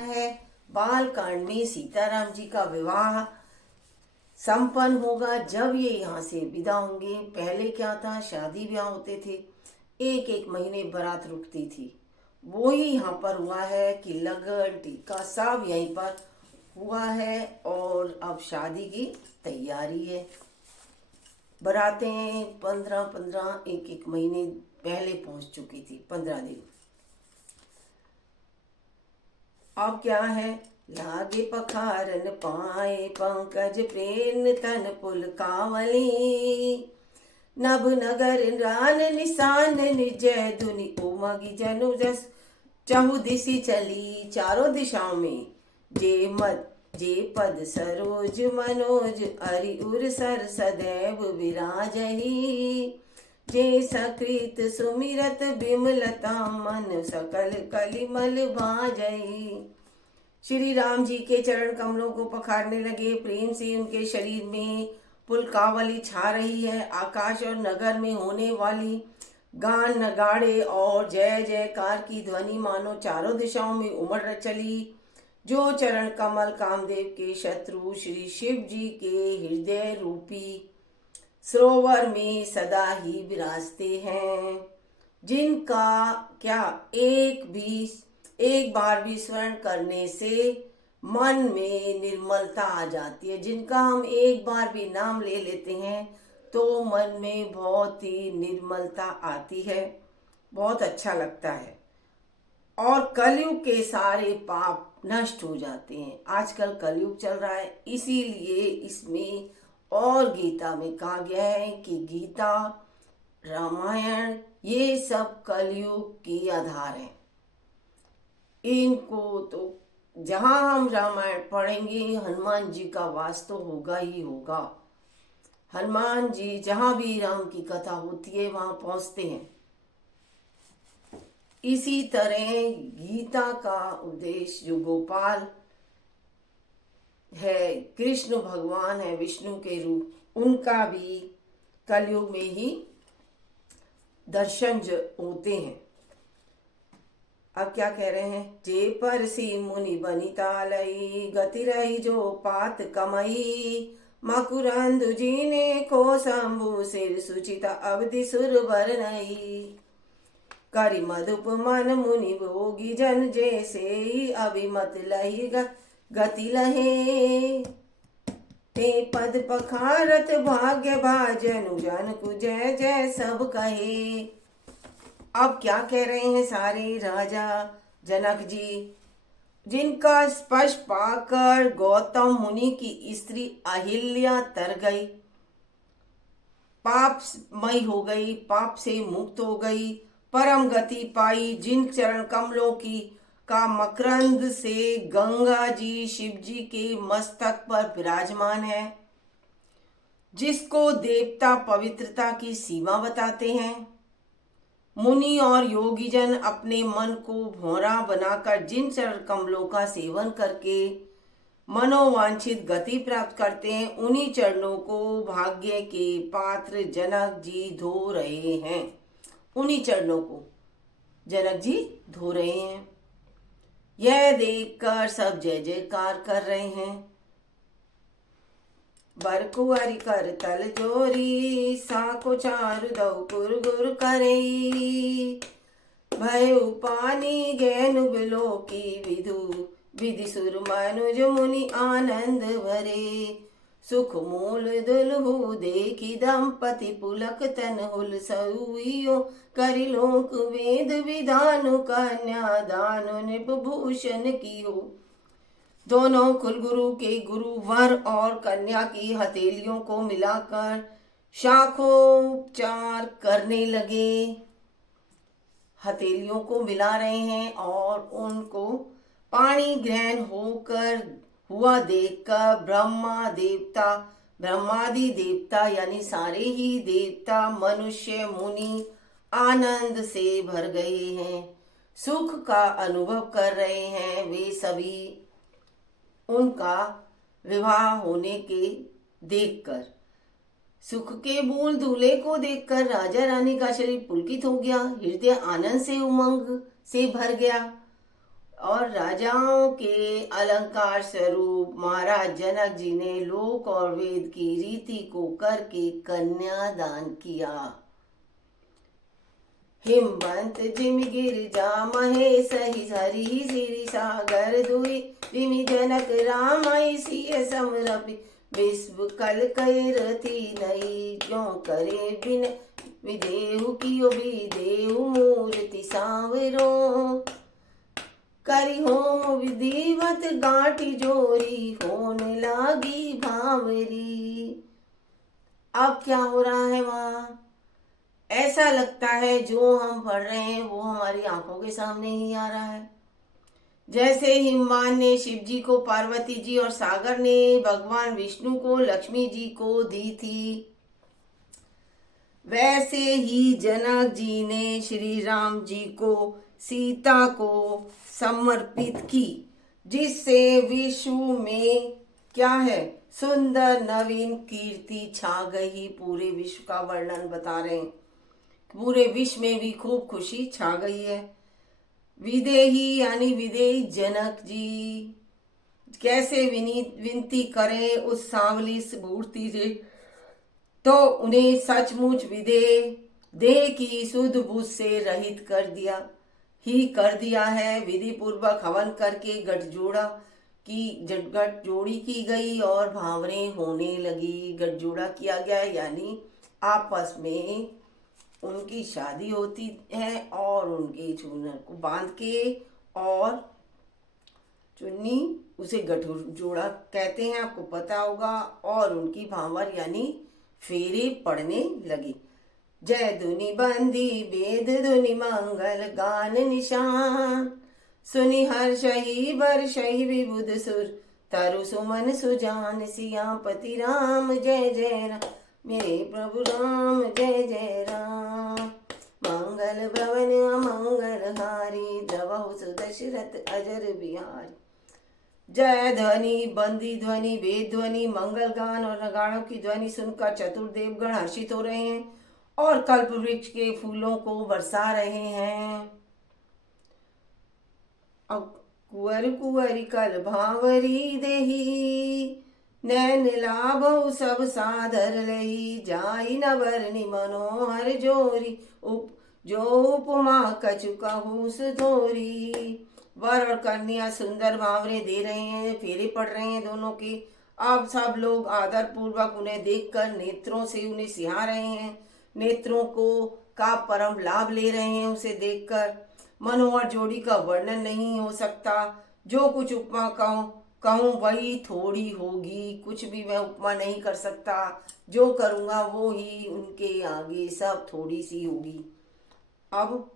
है बालकांड में सीताराम जी का विवाह संपन्न होगा जब ये यहाँ से विदा होंगे। पहले क्या था, शादी ब्याह होते थे, एक एक महीने बारात रुकती थी। वो ही यहाँ पर हुआ है कि लगन टीका सब यहीं पर हुआ है और अब शादी की तैयारी है। बारातें 15-15 एक एक महीने पहले पहुंच चुकी थी, 15 दिन। अब क्या है, लागे पखारन पाए पंकज प्रेन तन पुल कावली, नभ नगर रान निशान निजय धुनि उमगी जनु जस चहु दिशि चली। चारों दिशाओं में जे पद सरोज मनोज अरि उर सर सदैव विराजही, जे सकृत सुमिरत विमलता मन सकल कलिमल भाजई। श्री राम जी के चरण कमलों को पखारने लगे, प्रेम से उनके शरीर में पुलकावली छा रही है। आकाश और नगर में होने वाली गान नगाड़े और जय जयकार की ध्वनि मानो चारों दिशाओं में उमड़ चली। जो चरण कमल कामदेव के शत्रु श्री शिव जी के हृदय रूपी सरोवर में सदा ही विराजते हैं, जिनका क्या एक बार भी स्मरण करने से मन में निर्मलता आ जाती है। जिनका हम एक बार भी नाम ले लेते हैं तो मन में बहुत ही निर्मलता आती है, बहुत अच्छा लगता है और कलयुग के सारे पाप नष्ट हो जाते हैं। आजकल कलयुग चल रहा है, इसीलिए इसमें और गीता में कहा गया है कि गीता, रामायण ये सब कलयुग की आधार है। इनको तो जहां हम रामायण पढ़ेंगे हनुमान जी का वास तो होगा ही होगा। हनुमान जी जहां भी राम की कथा होती है वहां पहुंचते हैं। इसी तरह गीता का उद्देश्य जो गोपाल है, कृष्ण भगवान है, विष्णु के रूप, उनका भी कलयुग में ही दर्शन होते हैं। अब क्या कह रहे हैं, जे पर सी मुनि बनिता लई गति रही जो पात कमई, मकुरंदु जी ने को शंभु सिर सुचिता अवधि सुर बरनई, करि मधुप मन मुनि भोगी जन जैसे अभिमत लही गति लहे, ते पद पखारत भाग्य भाजनु जन को जय जय सब कहे। अब क्या कह रहे हैं सारे राजा जनक जी, जिनका स्पर्श पाकर गौतम मुनि की स्त्री अहिल्या तर गई, पापमय हो गई, पाप से मुक्त हो गई, परम गति पाई। जिन चरण कमलों की का मकरंद से गंगा जी शिव जी के मस्तक पर विराजमान है, जिसको देवता पवित्रता की सीमा बताते हैं। मुनि और योगी जन अपने मन को भौरा बनाकर जिन चरण कमलों का सेवन करके मनोवांछित गति प्राप्त करते हैं, उन्हीं चरणों को भाग्य के पात्र जनक जी धो रहे हैं। उन्हीं चरणों को जनक जी धो रहे हैं। यह देखकर सब जय जयकार कर रहे हैं। बरकुआरी कर तल जोरी साको चारु दौ कुर गुर करे, भय पानी गैनु बिलो की विधु विधि सुर मनुज मुनि आनंद भरे, सुख मूल दुलहु देखी दंपति पुलक तन हुल सउइयो, करि लोक वेद विधानु कन्या दानु निभूषण कियो। दोनों कुलगुरु के गुरु वर और कन्या की हथेलियों को मिलाकर शाखोपचार करने लगे। हथेलियों को मिला रहे हैं और उनको पाणी ग्रहण होकर हुआ देखकर ब्रह्मादि देवता यानी सारे ही देवता, मनुष्य, मुनि आनंद से भर गए हैं, सुख का अनुभव कर रहे हैं। वे सभी उनका विवाह होने के देखकर, सुख के बूंद दूल्हे को देखकर राजा रानी का शरीर पुलकित हो गया, हृदय आनंद से उमंग से भर गया। और राजाओं के अलंकार स्वरूप महाराज जनक जी ने लोक और वेद की रीति को करके कन्यादान किया। हिमवंत जिमि गिरिजा महेश ही हरि सिरि सागर दुई जिमि जनक रामई सिय समरपि विश्व कल कई रति नई जो करे बिन विदेहु कियो विदेहु मूर्ति सांवरो करी होम विधिवत गांठी जोरी होने लागी भावरी। अब क्या हो रहा है वहाँ? ऐसा लगता है जो हम पढ़ रहे हैं वो हमारी आंखों के सामने ही आ रहा है। जैसे हिमवान ने शिव जी को पार्वती जी और सागर ने भगवान विष्णु को लक्ष्मी जी को दी थी, वैसे ही जनक जी ने श्री राम जी को सीता को समर्पित की, जिससे विश्व में क्या है, सुंदर नवीन कीर्ति छा गई। पूरे विश्व का वर्णन बता रहे हैं, पूरे विश्व में भी खूब खुशी छा गई है। विदेही यानी विदेही जनक जी कैसे विनती करें उस सांवली मूर्ति से, तो उन्हें सचमुच देह की सुध बुध से रहित कर दिया है। विधि पूर्वक हवन करके गठजोड़ी की गई और भावरें होने लगी। गठजोड़ा किया गया यानी आपस में उनकी शादी होती है और उनके चूनर को बांध के और चुन्नी उसे गठजोड़ा कहते हैं, आपको पता होगा। और उनकी भावर यानी फेरे पड़ने लगी। जय धुनि बंदी वेद धुनि मंगल गान निशान सुनि हर्षहि बरषहि विबुध सुर तरु सुमन सुजान सियापति राम जय जय राम मेरे प्रभु राम जय जय राम। मंगल भवन अमंगल हारी द्रवहु सुदशरथ अजर बिहारी। जय ध्वनि बंदी ध्वनि वेद ध्वनि मंगल गान और नगाड़ों की ध्वनि सुनकर चतुर्देवगण हर्षित हो रहे हैं और कल्प वृक्ष के फूलों को बरसा रहे हैं। अब कुंवर कुंवरी कल भावरी देही नैन लाभौ सब साधर लही जाई नवरनि मनोहर जोरी जो उपमा कछु कहूँ सुधोरी। वर और कन्या सुंदर भावरे दे रहे हैं, फेरे पड़ रहे हैं दोनों के। अब सब लोग आदर पूर्वक उन्हें देखकर नेत्रों से उन्हें सिहा रहे हैं, नेत्रों को का परम लाभ ले रहे हैं उसे देखकर। मनोहर जोड़ी का वर्णन नहीं हो सकता। जो कुछ उपमा कहूँ वही थोड़ी होगी, कुछ भी मैं उपमा नहीं कर सकता। जो करूँगा वो ही उनके आगे सब थोड़ी सी होगी। अब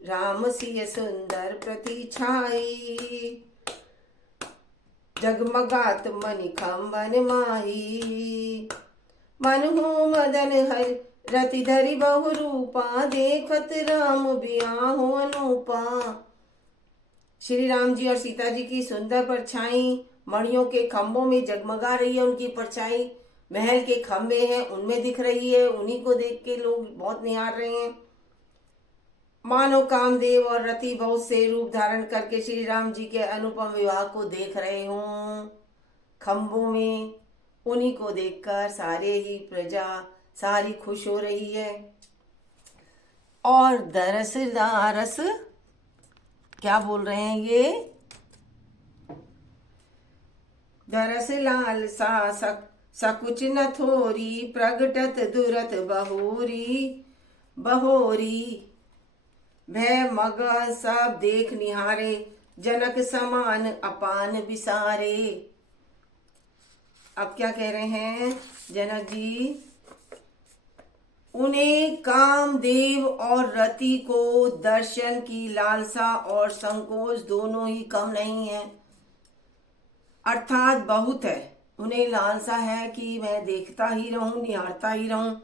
राम सिय सुंदर प्रति छाई जगमगात मणि खंबन माही मनहु मदन हर रति धरि बहु रूपा देखत राम बियाहु अनूपा। श्री राम जी और सीता जी की सुंदर परछाई मणियों के खंभों में जगमगा रही है। उनकी परछाई महल के खंभे हैं उनमें दिख रही है, उन्हीं को देख के लोग बहुत निहार रहे हैं। मानो कामदेव और रति बहुत से रूप धारण करके श्री राम जी के अनुपम विवाह को देख रहे हों खंभों में। उन्हीं को देखकर सारे ही प्रजा सारी खुश हो रही है। और दरस क्या बोल रहे हैं ये, दरस लाल सा सकुच न थोरी प्रगटत दुरत बहोरी भय मग सब देख निहारे जनक समान अपान विसारे। अब क्या कह रहे हैं जनक जी, उन्हें कामदेव और रति को दर्शन की लालसा और संकोच दोनों ही कम नहीं है, अर्थात बहुत है। उन्हें लालसा है कि मैं देखता ही रहूं, निहारता ही रहूं।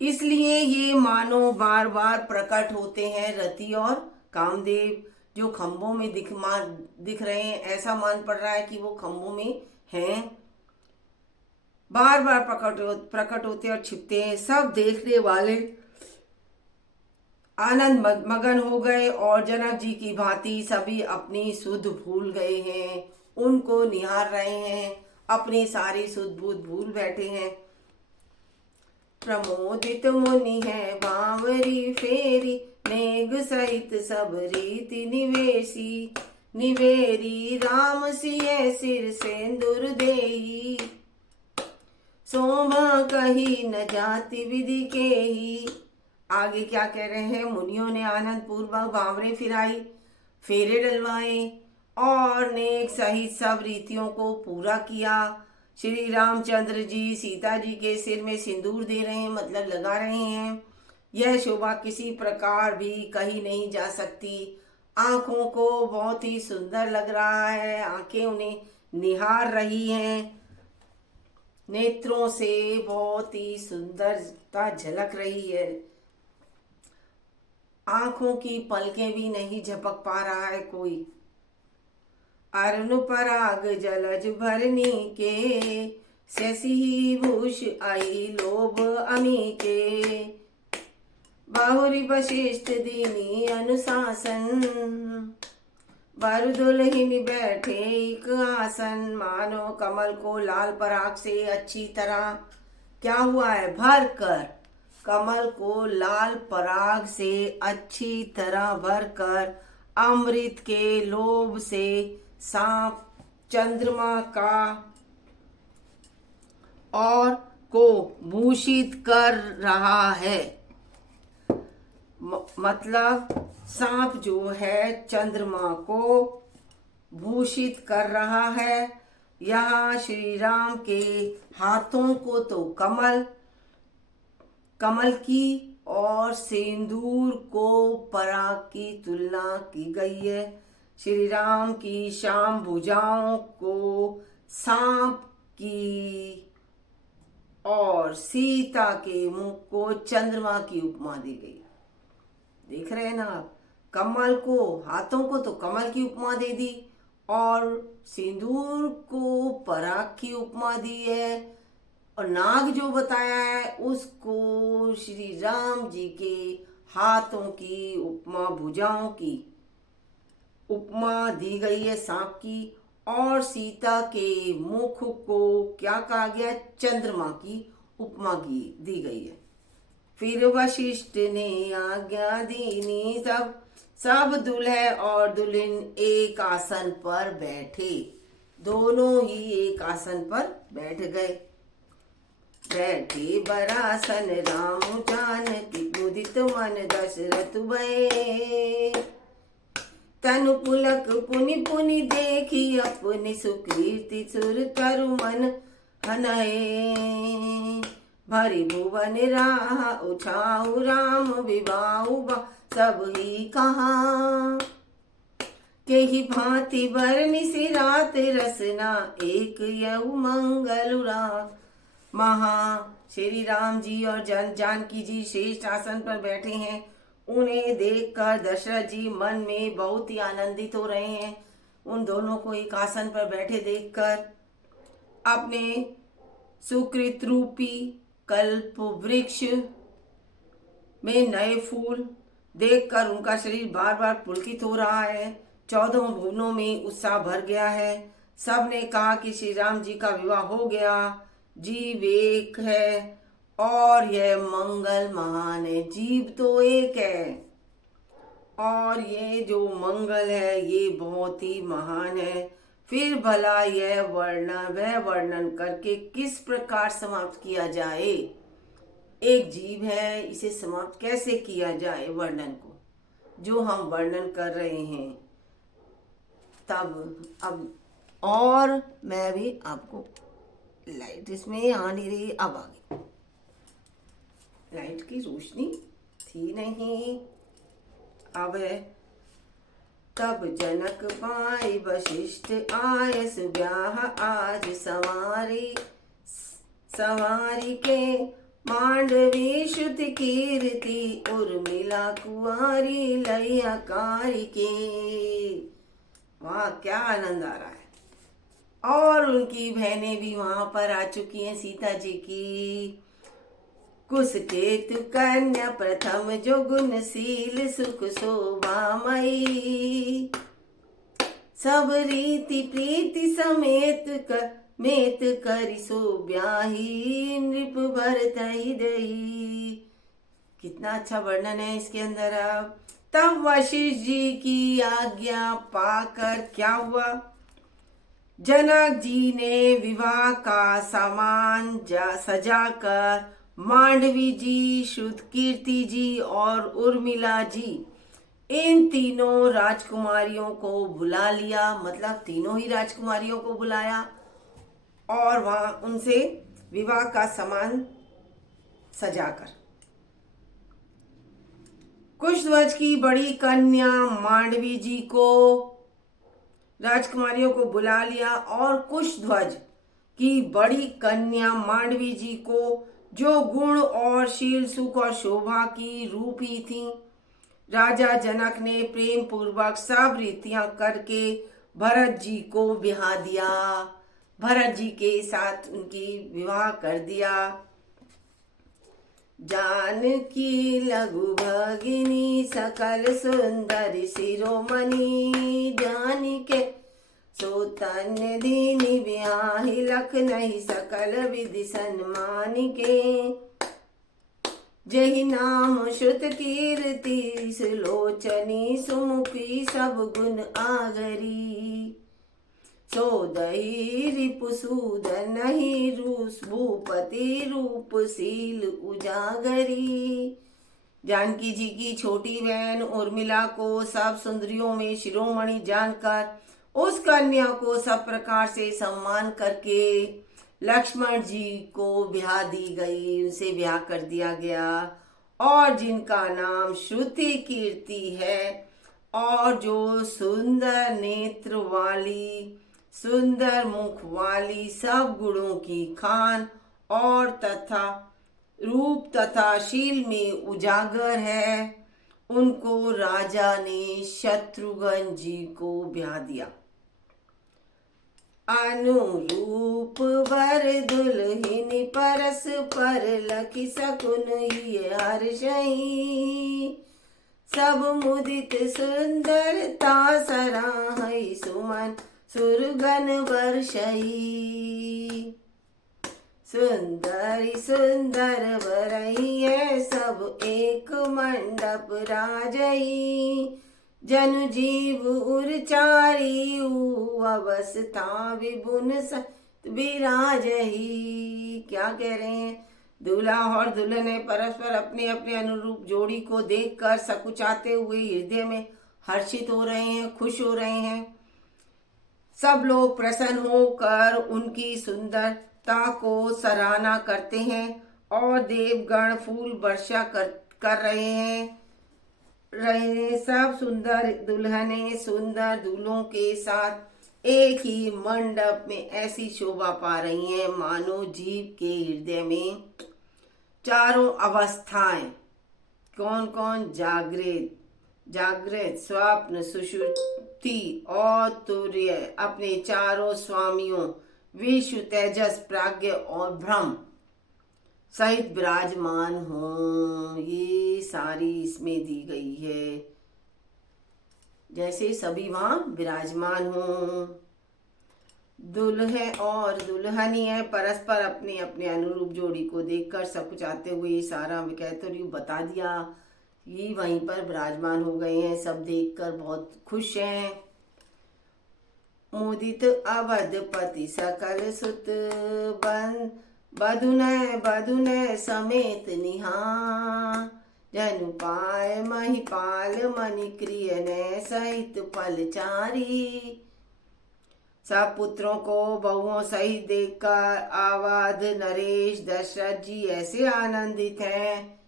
इसलिए ये मानो बार बार प्रकट होते हैं रति और कामदेव जो खंभों में दिख रहे हैं। ऐसा मान पड़ रहा है कि वो खंभों में हैं, बार बार प्रकट होते और छिपते हैं। सब देखने वाले आनंद मगन हो गए और जनक जी की भांति सभी अपनी सुध भूल गए हैं, उनको निहार रहे हैं, अपनी सारी सुध बुध भूल बैठे हैं। प्रमोदित मुनि है बावरी फेरी, नेग सहित सब रीति निवेशी, निवेरी राम सिय सिर सेंदुर देई, सोमा कही न जाति विधि के ही। आगे क्या कह रहे हैं, मुनियों ने आनंद पूर्वक बावरे फिराई, फेरे डलवाए और नेक सहित सब रीतियों को पूरा किया। श्री रामचंद्र जी सीता जी के सिर में सिंदूर दे रहे हैं, मतलब लगा रहे हैं। यह शोभा किसी प्रकार भी कही नहीं जा सकती। आंखों को बहुत ही सुंदर लग रहा है, आंखें उन्हें निहार रही हैं, नेत्रों से बहुत ही सुंदरता झलक रही है। आंखों की पलकें भी नहीं झपक पा रहा है कोई। अरुण पराग जलज भरनी के, शशि भूष आई लोभ अमी के, बाहुरी वशिष्ठ दीनी अनुशासन, बर दुल्हिन बैठे एक आसन। मानो कमल को लाल पराग से अच्छी तरह क्या हुआ है, भर कर, कमल को लाल पराग से अच्छी तरह भरकर अमृत के लोभ से सांप चंद्रमा का और को भूषित कर रहा है। मतलब सांप जो है चंद्रमा को भूषित कर रहा है। यहाँ श्री राम के हाथों को तो कमल की और सिंदूर को पराग की तुलना की गई है। श्री राम की श्याम भुजाओं को सांप की और सीता के मुख को चंद्रमा की उपमा दी गई। देख रहे हैं ना आप, कमल को, हाथों को तो कमल की उपमा दे दी और सिंदूर को पराग की उपमा दी है, और नाग जो बताया है उसको श्री राम जी के हाथों की उपमा, भुजाओं की उपमा दी गई है सांप की, और सीता के मुख को क्या कहा गया, चंद्रमा की उपमा की दी गई है। फिर वशिष्ठ ने आज्ञा दीनी, सब दूल्हे और दुल्हन एक आसन पर बैठे, दोनों ही एक आसन पर बैठ गए। बैठे बरासन राम जानकी, मुदित मन दशरथ भये, तनु पुलक पुनि पुनि देखी, अपनी सुकीर्ति सुर करु मन हनये, भरी भुवन राह उछाऊ राम विवाहु सब ही कहा, के ही भांति बरनि सिरात रसना, एक यऊ मंगलुरा महा। श्री राम जी और जानकी जी श्रेष्ठ आसन पर बैठे हैं। उन्हें देखकर दशरथ जी मन में बहुत ही आनंदित हो रहे हैं। उन दोनों को एक आसन पर बैठे देखकर अपने सुकृत रूपी कल्प वृक्ष में नए फूल देखकर उनका शरीर बार बार पुलकित हो रहा है। 14 भुवनों में उत्साह भर गया है। सब ने कहा कि श्री राम जी का विवाह हो गया, जीव एक है और यह मंगल महान है। जीव तो एक है और ये जो मंगल है ये बहुत ही महान है। फिर भला यह वर्णन करके किस प्रकार समाप्त किया जाए। एक जीव है, इसे समाप्त कैसे किया जाए वर्णन को, जो हम वर्णन कर रहे हैं। तब अब और मैं भी आपको लाइट इसमें आ नहीं रही, अब आ गई। लाइट की रोशनी थी नहीं, अब है। तब जनक पाई वशिष्ठ आयस, ब्याह आज सवारी के, मांडवी शुद्ध कीर्ति उर्मिला कुंवारी लैया कारी के। वहां क्या आनंद आ रहा है। और उनकी बहनें भी वहां पर आ चुकी हैं सीता जी की। कुसकेतु कन्या प्रथम जो गुणशील सुख शोभामयी। सब रीति प्रीति समेत मेत करि सो ब्याही नृप भरत दही। कितना अच्छा वर्णन है इसके अंदर। अब तब वशिष्ठ जी की आज्ञा पाकर क्या हुआ, जनक जी ने विवाह का सामान सजाकर मांडवी जी, श्रुत कीर्ति जी और उर्मिला जी, इन तीनों राजकुमारियों को बुला लिया। मतलब तीनों ही राजकुमारियों को बुलाया और वहां उनसे विवाह का सामान सजाकर कुशध्वज की बड़ी कन्या मांडवी जी को, राजकुमारियों को बुला लिया और कुशध्वज की बड़ी कन्या मांडवी जी को, जो गुण और शील सुख और शोभा की रूपी थी, राजा जनक ने प्रेम पूर्वक सब रीतियां करके भरत जी को ब्याह दिया। भरत जी के साथ उनकी विवाह कर दिया। जानकी लघु भगिनी सकल सुंदर शिरोमणि, जानिके सो तन्य दीनी ब्याहि लख नहीं सकल विधि सन्मानिके। जहि नाम श्रुत कीर्ति सुलोचनी, सुमुखी सब गुण आगरी। सो दही रिपुसूदन ही रूस भूपति रूपशील उजागरी। जानकी जी की छोटी बहन उर्मिला को सब सुंदरियों में शिरोमणि जानकर उस कन्या को सब प्रकार से सम्मान करके लक्ष्मण जी को ब्याह दी गई, उनसे ब्याह कर दिया गया। और जिनका नाम श्रुति कीर्ति है और जो सुंदर नेत्र वाली, सुंदर मुख वाली, सब गुणों की खान और तथा रूप तथा शील में उजागर है, उनको राजा ने शत्रुघ्न जी को ब्याह दिया। अनुरूप वर दुल्हिनी परस पर लखी सकुन ये हर्षई। सब मुदित सुंदरता सराहई सुमन सुरगन वर्षई। सुंदरी सुंदर वरई सब एक मंडप राजई। जनु जीव उरचारी अवस्था विभुन विराजही। क्या कह रहे हैं, दूल्हा और दुल्हन परस्पर अपने अपने अनुरूप जोड़ी को देखकर सकुचाते हुए हृदय में हर्षित हो रहे हैं, खुश हो रहे हैं। सब लोग प्रसन्न होकर उनकी सुंदरता को सराहना करते हैं और देवगण फूल वर्षा कर रहे हैं। सब सुंदर दुल्हने सुंदर दूल्हों के साथ एक ही मंडप में ऐसी शोभा पा रही हैं मानो जीव के हृदय में चारों अवस्थाएं, कौन कौन, जागृत स्वप्न सुषुप्ति और तुर्य, अपने चारों स्वामियों विश्व तेजस प्राज्ञ और ब्रह्म सहित विराजमान हो। ये सारी इसमें दी गई है, जैसे सभी वहां विराजमान हो। दुल्हे और दुल्हनी है परस्पर अपने अपने अनुरूप जोड़ी को देखकर सकुचाते हुए सारा कहते बता दिया, ये वहीं पर विराजमान हो गए हैं। सब देखकर बहुत खुश हैं। मुदित अवधपति सकल सुत बधुन समेत निहार। जनु पाय महिपाल मणि क्रियन सहित फलचारी। सब पुत्रों को बहुओं सहित देखकर आवाध नरेश दशरथ जी ऐसे आनंदित हैं,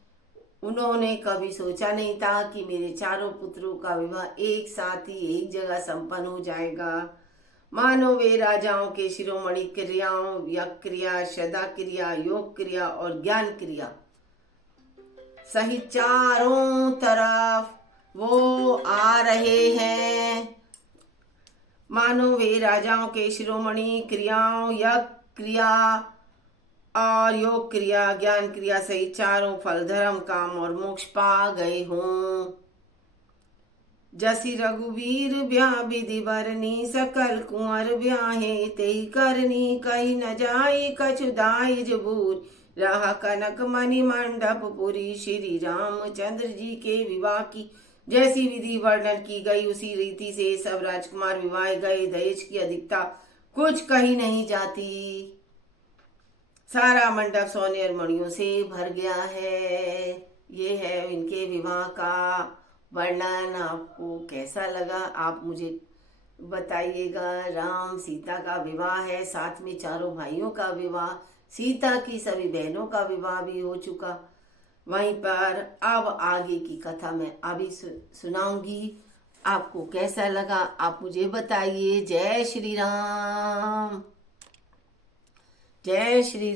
उन्होंने कभी सोचा नहीं था कि मेरे चारों पुत्रों का विवाह एक साथ ही एक जगह संपन्न हो जाएगा। मानो वे राजाओं के शिरोमणि क्रियाओं, यज्ञ क्रिया, श्रद्धा क्रिया, योग क्रिया और ज्ञान क्रिया सहित चारों तरफ वो आ रहे हैं। मानो वे राजाओं के शिरोमणि क्रियाओं, यज्ञ क्रिया और योग क्रिया ज्ञान क्रिया सहित चारों फल धर्म काम और मोक्ष पा गए हों। जसी रघुवीर ब्याह विधि बरनी सकल कुंवर ब्याहे तेई करनी कही न जाई कछु दाई जबूर रहा कनक मणि मंडप पुरी श्री रामचंद्र जी के विवाह की जैसी विधि वर्णन की गई उसी रीति से सब राजकुमार विवाह गए। दहेज की अधिकता कुछ कही नहीं जाती। सारा मंडप सोने और मणियों से भर गया है। ये है इनके विवाह का वर्णन। आपको कैसा लगा आप मुझे बताइएगा। राम सीता का विवाह है, साथ में चारों भाइयों का विवाह, सीता की सभी बहनों का विवाह भी हो चुका। वहीं पर अब आगे की कथा मैं अभी सुनाऊंगी। आपको कैसा लगा आप मुझे बताइए। जय श्री राम, जय श्री राम।